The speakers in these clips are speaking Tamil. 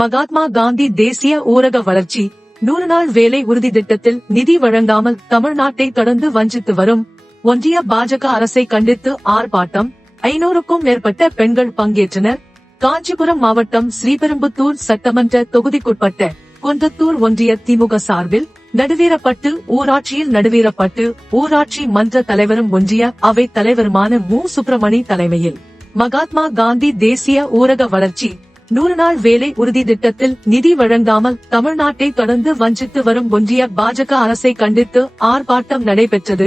மகாத்மா காந்தி தேசிய ஊரக வளர்ச்சி 100 நாள் வேலை உறுதி திட்டத்தில் நிதி வழங்காமல் தமிழ்நாட்டை தொடர்ந்து வஞ்சித்து வரும் ஒன்றிய பாஜக அரசை கண்டித்து ஆர்ப்பாட்டம். 500க்கும் மேற்பட்ட பெண்கள் பங்கேற்றனர். காஞ்சிபுரம் மாவட்டம் ஸ்ரீபெரும்புத்தூர் சட்டமன்ற தொகுதிக்குட்பட்ட குன்றத்தூர் ஒன்றிய திமுக சார்பில் நடுவீரப்பட்டு ஊராட்சியில் நடுவீரப்பட்டு ஊராட்சி மன்ற தலைவரும் ஒன்றிய அவை தலைவருமான மு. சுப்பிரமணி தலைமையில் மகாத்மா காந்தி தேசிய ஊரக வளர்ச்சி 100 நாள் வேலை உறுதி திட்டத்தில் நிதி வழங்காமல் தமிழ்நாட்டை தொடர்ந்து வஞ்சித்து வரும் ஒன்றிய பாஜக அரசை கண்டித்து ஆர்ப்பாட்டம் நடைபெற்றது.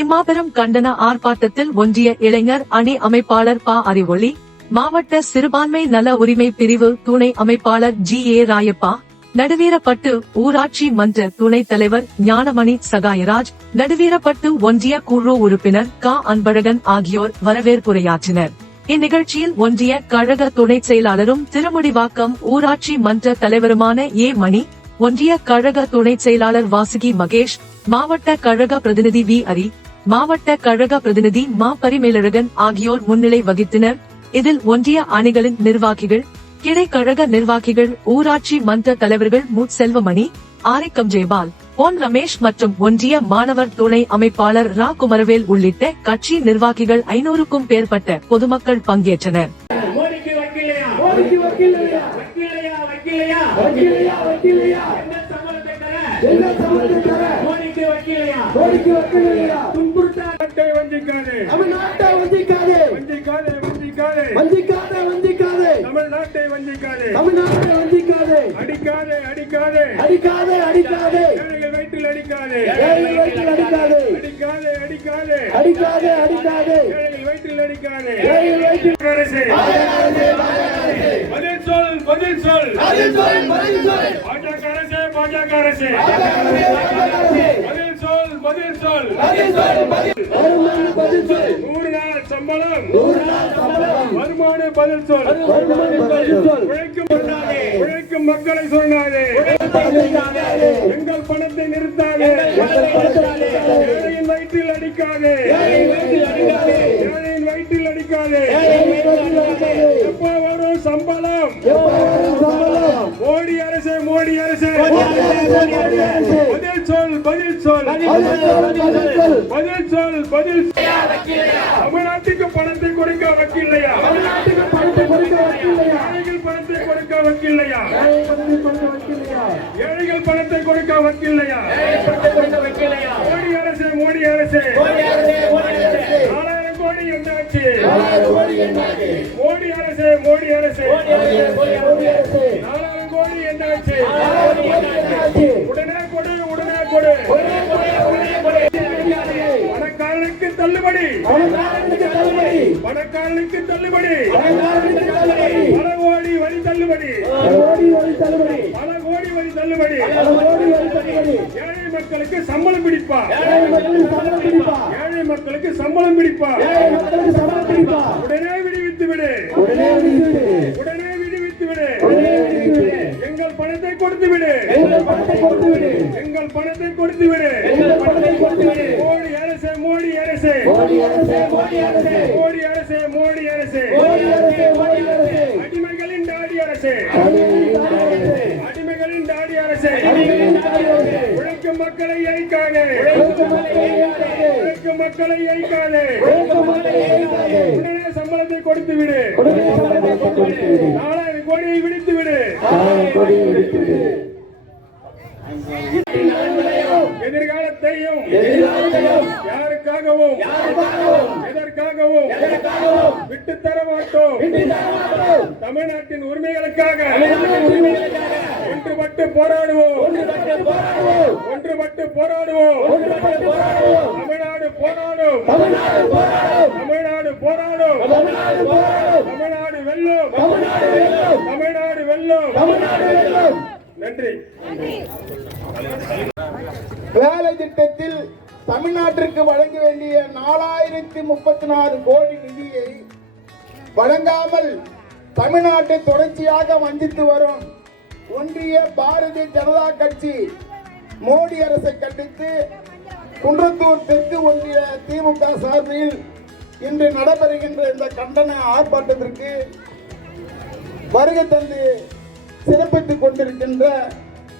இம்மாபெரும் கண்டன ஆர்ப்பாட்டத்தில் ஒன்றிய இளைஞர் அணி அமைப்பாளர் ப. அறிவொளி, மாவட்ட சிறுபான்மை நல உரிமை பிரிவு துணை அமைப்பாளர் ஜி. ஏ. ராயப்பா, நடுவீரப்பட்டு ஊராட்சி மன்ற துணைத் தலைவர் ஞானமணி சகாயராஜ், நடுவீரப்பட்டு ஒன்றிய குழு உறுப்பினர் க. அன்பழகன் ஆகியோர் வரவேற்புரையாற்றினர். இந்நிகழ்ச்சியில் ஒன்றிய கழக துணைச் செயலாளரும் திருமுடிவாக்கம் ஊராட்சி மன்ற தலைவருமான ஏ. மணி, ஒன்றிய கழக துணைச் செயலாளர் வாசுகி மகேஷ், மாவட்ட கழக பிரதிநிதி வி. அரி, மாவட்ட கழக பிரதிநிதி மா. பரிமேலழகன் ஆகியோர் முன்னிலை வகித்தனர். இதில் ஒன்றிய அணிகளின் நிர்வாகிகள், கிளை கழக நிர்வாகிகள், ஊராட்சி மன்ற தலைவர்கள் மு. செல்வமணி, ஆரிக்கம் ஜெயபால், பொன் ரமேஷ் மற்றும் ஒன்றிய மாணவர் துணை அமைப்பாளர் ரா. குமரவேல் உள்ளிட்ட கட்சி நிர்வாகிகள் 500க்கும் மேற்பட்ட பொதுமக்கள் பங்கேற்றனர். தமிழ்நாட்டை வஞ்சிக்காதே, அடிக்காதே, அடிக்காதே, அடிக்காதே, அடிக்காதே, ஏழைகள் வயிற்றில் அடிக்காதே, ஏழைகள் வயிற்றில் அடிக்காதே, அடிக்காதே, அடிக்காதே, அடிக்காதே, அடிக்காதே, ஏழைகள் வயிற்றில் அடிக்காதே, ஏழைகள் வயிற்றில் அரசே, பதில் சொல், பதில் சொல், பதில் சொல், பதில் சொல், பாஜக அரசே, பாஜக அரசே, பதில் சொல், பதில் சொல், பதில் சொல், பதில் சொல், 100 நாள் சம்பளம், 100 நாள் சம்பளம், வருமான பதில் சொல், உழைக்கும் மக்களை சொன்னாரே, எங்கள் பணத்தை நிறுத்தாதே, ஏழையின் வயிற்றில் அடிக்காதே, ஏழையின் வயிற்றில் அடிக்காதே, எப்போ வரும் சம்பளம், மோடி அரசே, மோடி அரசே, பதில் சொல், பதில் சொல், பதில் சொல், பதில் தமிழ்நாட்டுக்கு பணத்தை கொடுக்க வக்கில்லையா, தமிழ்நாட்டுக்கு பணத்தை கொடுக்க வக்கில்லையா, ஏழைகள் பணத்தை கொடுக்க வக்கில்லையா, ஏழைகள் பணத்தை கொடுக்க வக்கில்லையா, மோடி அரசே, மோடி அரசே, 4000 கோடி என்னாச்சு, மோடி அரசே, மோடி அரசே, 4000 கோடி என்னாச்சு, உடனே கொடு, உடனே கொடு, பணக்காரனுக்கு தள்ளுபடி, பணக்காரனுக்கு தள்ளுபடி, பல கோடி வரி தள்ளுபடி, பல கோடி வரி தள்ளுபடி, ஏழை மக்களுக்கு சம்பளம் பிடிப்பா, ஏழை மக்களுக்கு சம்பளம் பிடிப்பா, உடனே விடுவித்து விடு, உடனே விடுவித்து விடு, எங்கள் பணத்தை கொடுத்து விடு, எங்கள் பணத்தை கொடுத்து விடு, மோடி அரசே, மோடி அரசே, மோடி அரசே, மோடி அரசே, அடிமைகளின் தாடி அரசே, அடிமைகளின் தாடி அரசே, உழைக்கும் மக்களை அழிக்காதே, உழைக்கும் மக்களை அழிக்காதே, உடனே சம்பளத்தை கொடுத்து விடு, 4000 கோடியை விடுத்து விடு, எதிர்காலத்தையும் யாருக்காகவும் எதற்காகவும் விட்டுத்தர மாட்டோம். தமிழ்நாட்டின் உரிமைகளுக்காக ஒன்றுபட்டு போராடுவோம், ஒன்றுபட்டு போராடுவோம், தமிழ்நாடு போராடும், தமிழ்நாடு போராடும், தமிழ்நாடு வெல்லும், தமிழ்நாடு வெல்லும். நன்றி. வேலை திட்டத்தில் தமிழ்நாட்டிற்கு வழங்க வேண்டிய 4034 கோடி நிதியை வழங்காமல் தமிழ்நாட்டை தொடர்ச்சியாக வஞ்சித்து வரும் ஒன்றிய பாரதிய ஜனதா கட்சி மோடி அரசை கண்டித்து குன்றத்தூர் தெற்கு ஒன்றிய திமுக சார்பில் இன்று நடைபெறுகின்ற இந்த கண்டன ஆர்ப்பாட்டத்திற்கு வருகை தந்து சிறப்பித்துக் கொண்டிருக்கின்ற